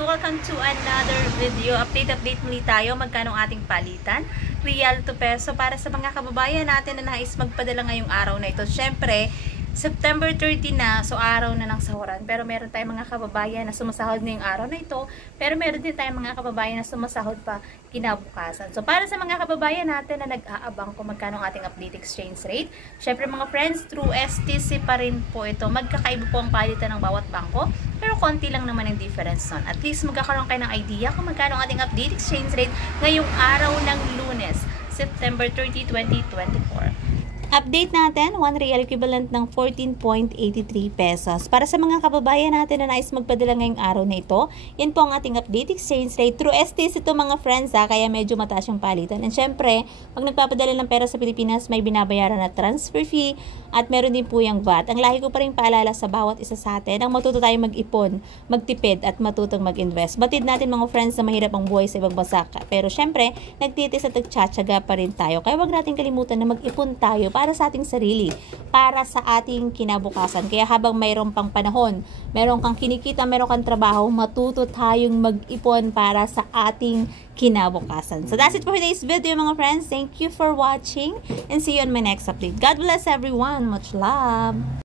Welcome to another video. Update muli tayo. Magkano ating palitan? Real to peso para sa mga kababayan natin na nais magpadala ngayong araw na ito. Siyempre, September 30 na, so araw na ng sahuran. Pero meron tayong mga kababayan na sumasahod ngayong araw na ito. Pero meron din tayong mga kababayan na sumasahod pa kinabukasan. So para sa mga kababayan natin na nag-aabang kung magkano ang ating update exchange rate, syempre mga friends, through STC pa rin po ito. Magkakaiba po ang palitan ng bawat bangko. Pero konti lang naman ang difference nun. At least magkakaroon kayo ng idea kung magkano ang ating update exchange rate ngayong araw ng Lunes, September 30, 2024. Update natin, 1 real equivalent ng 14.83 pesos. Para sa mga kababayan natin na nais magpadala ngayong araw na ito, yan po ang ating update exchange rate. Through STC ito mga friends kaya medyo mataas yung palitan. And syempre, pag nagpapadala ng pera sa Pilipinas, may binabayaran na transfer fee at meron din po yung VAT. Ang lahi ko pa rin paalala sa bawat isa sa atin, ang matuto tayong mag-ipon, magtipid at matutong mag-invest. Batid natin mga friends na mahirap ang buhay sa ibang bansa. Pero syempre, nagtitis at nagtsatsaga pa rin tayo. Kaya wag natin kalimutan na mag-ipon tayo para sa ating sarili, para sa ating kinabukasan. Kaya habang mayroon pang panahon, meron kang kinikita, meron kang trabaho, matuto tayong mag-ipon para sa ating kinabukasan. So that's it for today's video mga friends. Thank you for watching and see you on my next update. God bless everyone. Much love.